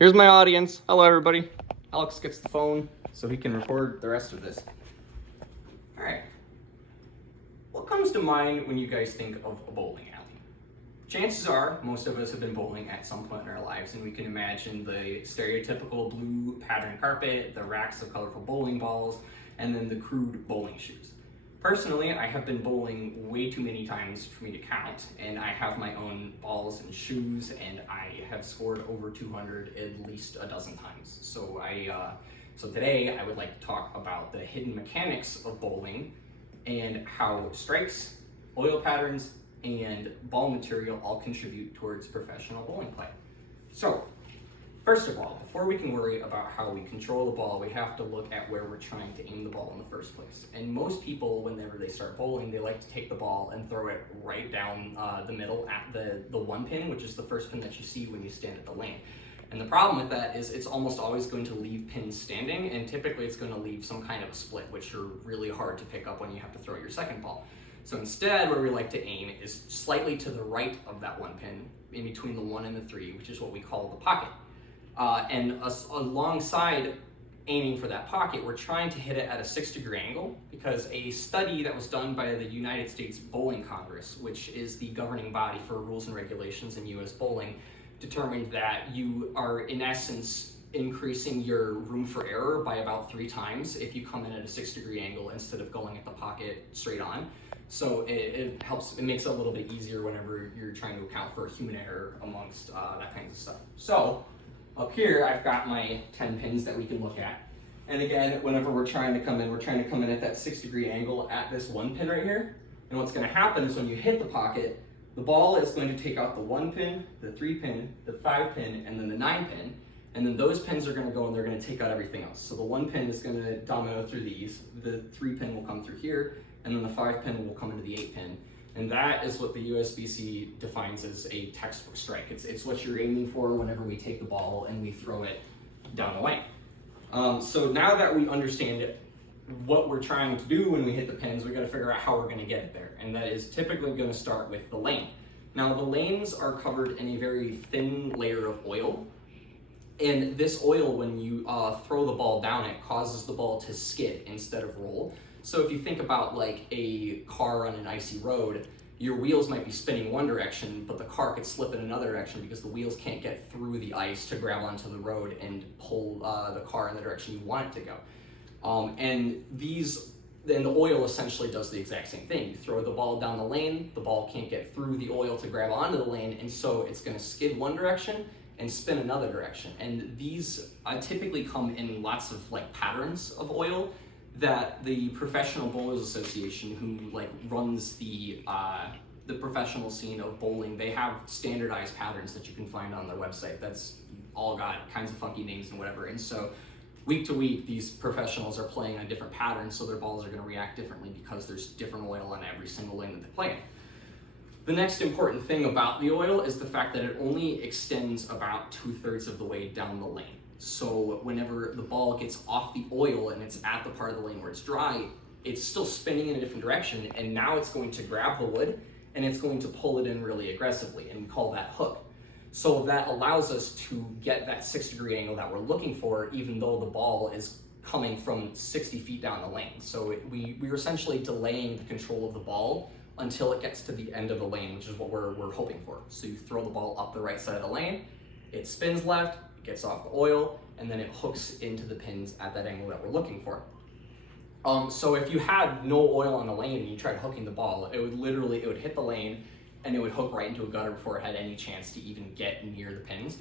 Here's my audience. Hello, everybody. Alex gets the phone so he can record the rest of this. All right. What comes to mind when you guys think of a bowling alley? Chances are most of us have been bowling at some point in our lives, and we can imagine the stereotypical blue patterned carpet, the racks of colorful bowling balls, and then the crude bowling shoes. Personally, I have been bowling way too many times for me to count, and I have my own balls and shoes, and I have scored over 200 at least a dozen times. So today I would like to talk about the hidden mechanics of bowling and how strikes, oil patterns, and ball material all contribute towards professional bowling play. So, first of all, before we can worry about how we control the ball, we have to look at where we're trying to aim the ball in the first place. And most people, whenever they start bowling, they like to take the ball and throw it right down the middle at the one pin, which is the first pin that you see when you stand at the lane. And the problem with that is it's almost always going to leave pins standing, and typically it's going to leave some kind of a split, which are really hard to pick up when you have to throw your second ball. So instead, where we like to aim is slightly to the right of that one pin, in between the 1 and the 3, which is what we call the pocket. Alongside aiming for that pocket, we're trying to hit it at a 6-degree angle, because a study that was done by the United States Bowling Congress, which is the governing body for rules and regulations in U.S. bowling, determined that you are, in essence, increasing your room for error by about 3 times if you come in at a 6-degree angle instead of going at the pocket straight on. So it makes it a little bit easier whenever you're trying to account for human error amongst that kind of stuff. So up here, I've got my 10 pins that we can look at. And again, whenever we're trying to come in at that 6-degree angle at this one pin right here. And what's going to happen is when you hit the pocket, the ball is going to take out the 1 pin, the 3 pin, the 5 pin, and then the 9 pin. And then those pins are going to go and they're going to take out everything else. So the 1 pin is going to domino through these, the 3 pin will come through here, and then the 5 pin will come into the 8 pin. And that is what the USBC defines as a textbook strike. It's what you're aiming for whenever we take the ball and we throw it down the lane. So now that we understand what we're trying to do when we hit the pins, we got to figure out how we're going to get it there. And that is typically going to start with the lane. Now the lanes are covered in a very thin layer of oil. And this oil, when you throw the ball down, it causes the ball to skid instead of roll. So if you think about like a car on an icy road, your wheels might be spinning one direction, but the car could slip in another direction because the wheels can't get through the ice to grab onto the road and pull the car in the direction you want it to go. And the oil essentially does the exact same thing. You throw the ball down the lane, the ball can't get through the oil to grab onto the lane, and so it's going to skid one direction and spin another direction. And these typically come in lots of like patterns of oil that the Professional Bowlers Association, who like runs the professional scene of bowling, they have standardized patterns that you can find on their website that's all got kinds of funky names and whatever. And so week to week, these professionals are playing on different patterns, so their balls are going to react differently because there's different oil on every single lane that they play in. The next important thing about the oil is the fact that it only extends about 2/3 of the way down the lane. So whenever the ball gets off the oil and it's at the part of the lane where it's dry, it's still spinning in a different direction, and now it's going to grab the wood and it's going to pull it in really aggressively, and we call that hook. So that allows us to get that 6-degree angle that we're looking for, even though the ball is coming from 60 feet down the lane. So we're essentially delaying the control of the ball until it gets to the end of the lane, which is what we're hoping for. So you throw the ball up the right side of the lane, it spins left, gets off the oil, and then it hooks into the pins at that angle that we're looking for. So if you had no oil on the lane and you tried hooking the ball, it would hit the lane and it would hook right into a gutter before it had any chance to even get near the pins.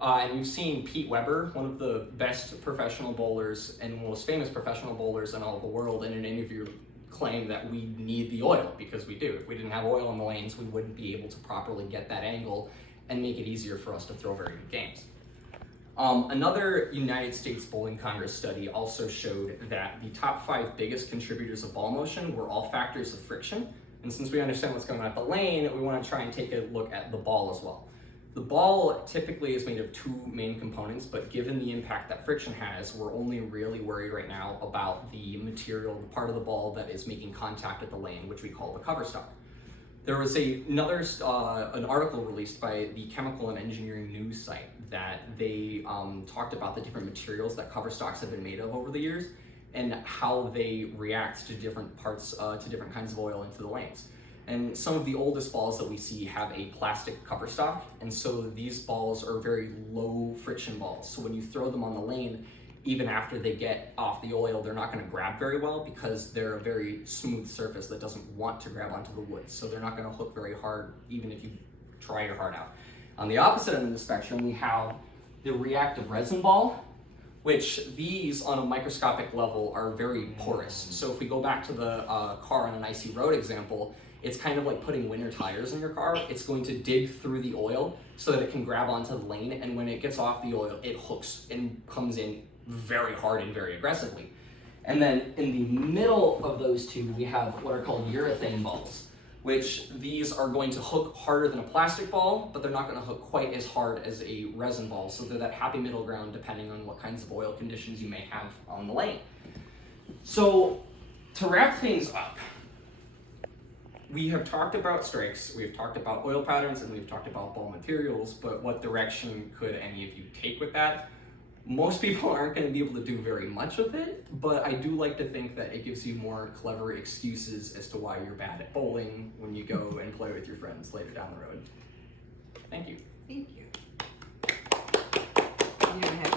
And we've seen Pete Weber, one of the best professional bowlers and most famous professional bowlers in all of the world, in an interview claim that we need the oil, because we do. If we didn't have oil in the lanes, we wouldn't be able to properly get that angle and make it easier for us to throw very good games. Another United States Bowling Congress study also showed that the top 5 biggest contributors of ball motion were all factors of friction. And since we understand what's going on at the lane, we want to try and take a look at the ball as well. The ball typically is made of 2 main components, but given the impact that friction has, we're only really worried right now about the material, the part of the ball that is making contact at the lane, which we call the cover stock. There was an article released by the Chemical and Engineering News site that they talked about the different materials that cover stocks have been made of over the years and how they react to different parts, to different kinds of oil into the lanes. And some of the oldest balls that we see have a plastic cover stock, and so these balls are very low friction balls. So when you throw them on the lane, even after they get off the oil, they're not going to grab very well because they're a very smooth surface that doesn't want to grab onto the wood. So they're not going to hook very hard, even if you try your heart out. On the opposite end of the spectrum, we have the reactive resin ball, which these on a microscopic level are very porous. So if we go back to the car on an icy road example, it's kind of like putting winter tires in your car. It's going to dig through the oil so that it can grab onto the lane, and when it gets off the oil, it hooks and comes in very hard and very aggressively. And then in the middle of those two, we have what are called urethane balls, which these are going to hook harder than a plastic ball, but they're not going to hook quite as hard as a resin ball. So they're that happy middle ground depending on what kinds of oil conditions you may have on the lane. So to wrap things up, we have talked about strikes, we've talked about oil patterns, and we've talked about ball materials, but what direction could any of you take with that? Most people aren't going to be able to do very much with it, but I do like to think that it gives you more clever excuses as to why you're bad at bowling when you go and play with your friends later down the road. Thank you. Thank you. You don't have